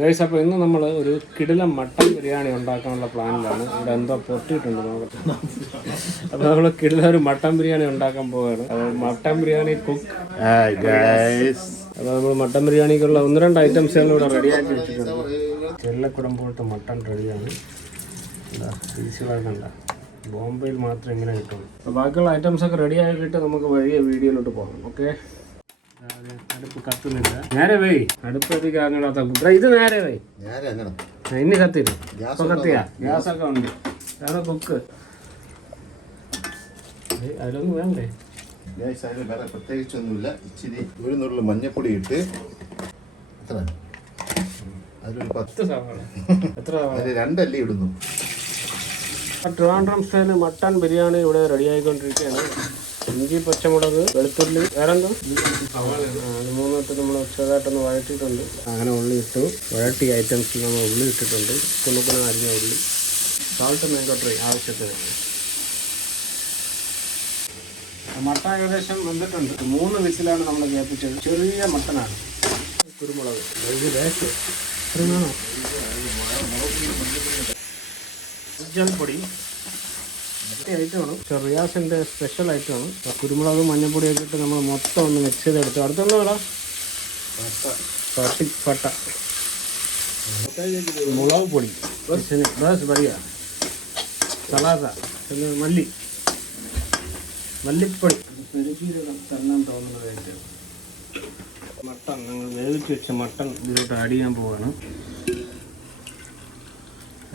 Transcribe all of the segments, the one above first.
Guys അപ്പോൾ ഇന്ന് നമ്മൾ ഒരു കിടിലം മട്ടൻ ബിരിയാണി ഉണ്ടാക്കാനുള്ള പ്ലാനിലാണ്. ഇവിടെ എന്തോ പൊട്ടിയിട്ടുണ്ട് നോക്കട്ടെ അപ്പോൾ നമ്മൾ കിടില ഒരു മട്ടൻ ബിരിയാണി ഉണ്ടാക്കാൻ പോവുകയാണ് മട്ടൻ ബിരിയാണി കുക്ക് അപ്പോൾ നമ്മൾ മട്ടൻ ബിരിയാണിക്കുള്ള ഒന്ന് രണ്ട് ഐറ്റംസ് ഇവിടെ റെഡിയാക്കി വെച്ചിട്ടുണ്ട്. ചെല്ലക്കുടം മട്ടൺ റെഡിയാണ്. എന്താ ഈസിയാക്കണ്ട ബോംബെയിൽ മാത്രം ഇങ്ങനെ കിട്ടുള്ളൂ. അപ്പോൾ ബാക്കിയുള്ള ഐറ്റംസ് ഒക്കെ റെഡി ആയിട്ട് നമുക്ക് വഴിയെ വീഡിയോയിലോട്ട് പോകാം. ഓക്കെ അടുപ്പ് കത്തുന്നില്ല. നേരെ വൈ. അടുപ്പ് എത്തിക്ക് ഇത് നേരെ വൈ. ഇനി കത്തില്ല കത്തിയാ? ഗ്യാസ്. ഒക്കെ ഉണ്ട്. വേറെ കുക്ക്. അതിലൊന്നും വേണ്ടേ? അതിൽ വേറെ പ്രത്യേകിച്ചൊന്നുമില്ല. ഇച്ചിരി ഒരു നുള്ളിൽ മഞ്ഞപ്പൊടി ഇട്ട് എത്ര? അതിലൊരു പത്ത്. സവാള എത്ര അതിൽ രണ്ടല്ലി ഇടുന്നു. ട്രിവാൻഡ്രം സ്റ്റൈൽ മട്ടൺ ബിരിയാണി ഇവിടെ റെഡി ആയിക്കൊണ്ടിരിക്കുകയാണ്. ഇഞ്ചി പച്ചമുളക് വെളുത്തുള്ളി വേറെന്തോ അത് മൂന്നിട്ട് നമ്മൾ ചെറുതായിട്ടൊന്ന് വഴറ്റിയിട്ടുണ്ട്. അങ്ങനെ ഉള്ളി ഇട്ടു വഴട്ടി ഐറ്റംസ് നമ്മൾ ഉള്ളി ഇട്ടിട്ടുണ്ട് കുണുക്കുണ അരിഞ്ഞ ഉള്ളി സാൾട്ട് മെങ്കോട്ടറി ആവശ്യത്തിന്. മട്ട ഏകദേശം വെന്തിട്ടുണ്ട്. മൂന്ന് വിസിലാണ് നമ്മൾ കേൾപ്പിച്ചത് ചെറിയ മട്ടനാണ്. കുരുമുളക്. ഇത് പൊടി ഐറ്റമാണ് ചെറിയാസിന്റെ സ്പെഷ്യൽ ഐറ്റമാണ് കുരുമുളക് മഞ്ഞപ്പൊടിയൊക്കെ ഇട്ട് നമ്മൾ മൊത്തം ഒന്ന് മിക്സ് ചെയ്തെടുത്തു. അടുത്തുള്ള വേണം പട്ടി മുളക് പൊടി. ബസ് ബസ് പറയാ സലാസ പിന്നെ മല്ലി. മല്ലിപ്പൊടി. പെരുജീരകം തന്നെ മട്ടൺ. ഞങ്ങൾ വേവിച്ച് വെച്ച മട്ടൺ ഇതിലോട്ട് ആഡ് ചെയ്യാൻ പോവാണ്.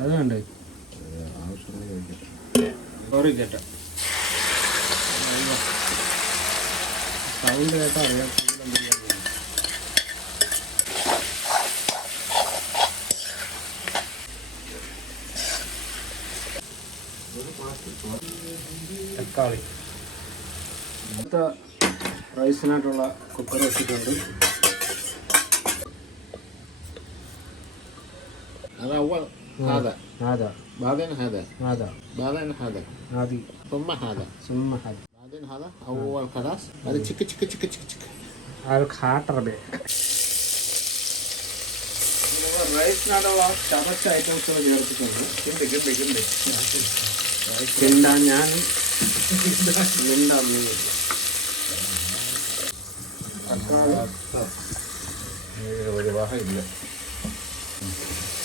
അത് വേണ്ടേ? സോറി കേട്ടോ സൗണ്ട് കേട്ടോ അറിയാം. തക്കാളി. അടുത്ത റൈസിനായിട്ടുള്ള കുക്കർ വെച്ചിട്ടുണ്ട്. അതാവുക അതെ هذا ആദാ بعدين هذا ആദാ بعدين هذا ആദി ثم هذا സുമ്മ ഹദി بعدين هذا أول خلاص هذا تشك تشك تشك تشك تشك അത് ഖാട്ടറബേ റൈസിനകത്തുള്ള ചതച്ച ഐറ്റംസ് ചേർത്തിട്ടുണ്ട് كمل كمل كمل തിണ്ടാൻ ഞാൻ നിണ്ടാൻ നീ തക്കാളി ഒരു വാഹ ഇല്ല ഇപ്പൊ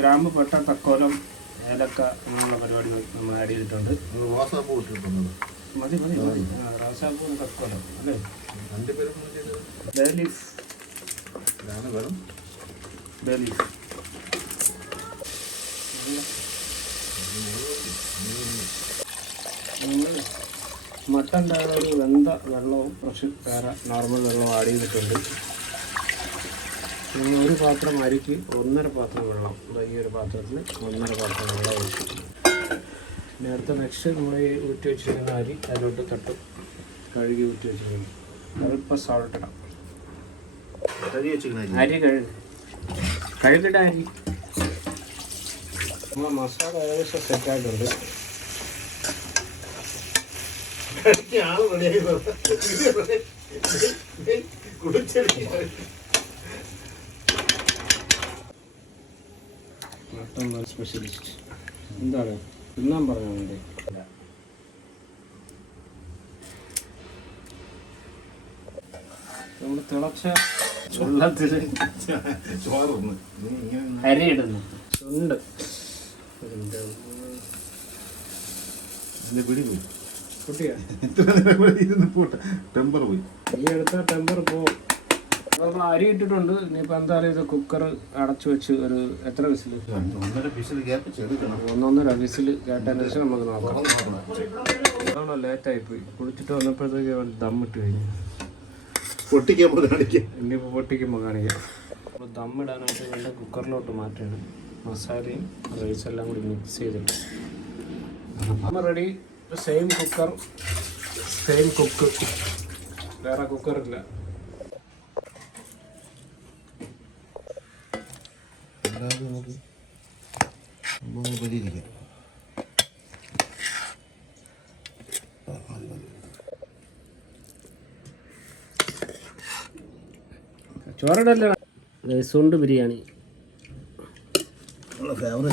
ഗ്രാമ്പ് പെട്ട തക്കോലം ഏലക്ക അങ്ങനെയുള്ള പരിപാടികൾ നമ്മൾ ആഡ് ചെയ്തിട്ടുണ്ട്. ഇട്ടിട്ടുണ്ട് മതി മതി മതി. റോസാപ്പൂ തക്കോലം അല്ലേ? രണ്ട് പേരും ബേ ലീഫ് ഇതാണ് വേണം. ബേലീസ്. നമ്മൾ മട്ടന്റെ ഒരു വെന്ത വെള്ളവും ഫ്രഷ് വേറെ നോർമൽ വെള്ളവും ആഡ് ചെയ്തിട്ടുണ്ട്. നമ്മൾ ഒരു പാത്രം അരിക്ക് ഒന്നര പാത്രം വെള്ളം. ഈ ഒരു പാത്രത്തിൽ ഒന്നര പാത്രം വെള്ളം ഒഴിച്ചു. നേരത്തെ നെക്സ്റ്റ് നമ്മൾ ഈ ഊറ്റി വെച്ചിരിക്കുന്ന അരി അതിലോട്ട് തട്ടും. കഴുകി ഊറ്റി വെച്ചിരിക്കുന്നു. അല്പം സോൾട്ട് ഇടാം. അരി. അരി കഴുകി. കഴുകിട്ട അരി. നമ്മൾ മസാല ഏകദേശം സെറ്റായിട്ടുണ്ട് ആൾ റെഡിയായി കുടിച്ചെടുക്കുക മട്ടൺ സ്പെഷ്യലിസ്റ്റ് എന്താണ്? തിന്നാൻ പറഞ്ഞാൽ നമ്മൾ തിളച്ച വെള്ളത്തിൽ ചോറൊന്ന്. നീ ഇങ്ങനെ അരി ഇടുന്നു ചുണ്ട്. പിടി പോയി. കുട്ടിയാ ഇത്ര ടെമ്പർ പോയി. ഈ എടുത്താ ടെമ്പർ പോവും നമ്മൾ അരി ഇട്ടിട്ടുണ്ട്. ഇനിയിപ്പോൾ എന്താ പറയുക കുക്കർ അടച്ചു വെച്ച് ഒരു എത്ര വിസിൽ ഒന്നൊന്നര വിസിൽ കേട്ടതിന് ശേഷം നമുക്ക് നോക്കാം. അതാണോ ലേറ്റായി പോയി കുളിച്ചിട്ട് വന്നപ്പോഴത്തേക്ക് അവൻ ദമ്മിട്ട് കഴിഞ്ഞു. പൊട്ടിക്കുമ്പോൾ കാണിക്കാം. ഇനിയിപ്പോൾ പൊട്ടിക്കുമ്പോൾ കാണിക്കാം. അപ്പോൾ ദമ്മിടാനായിട്ട് വേണ്ട കുക്കറിലോട്ട് മാറ്റണം മസാലയും റൈസ് എല്ലാം കൂടി മിക്സ് ചെയ്തിട്ട്. നമ്മൾ ready same cooker same cook വേറെ കുക്കറില്ല അല്ലാതെ നമുക്ക് സംഭവം പരിഹരിക്കാം ചോറിടല്ലേ? ബിരിയാണി. ഫേവറേറ്റ്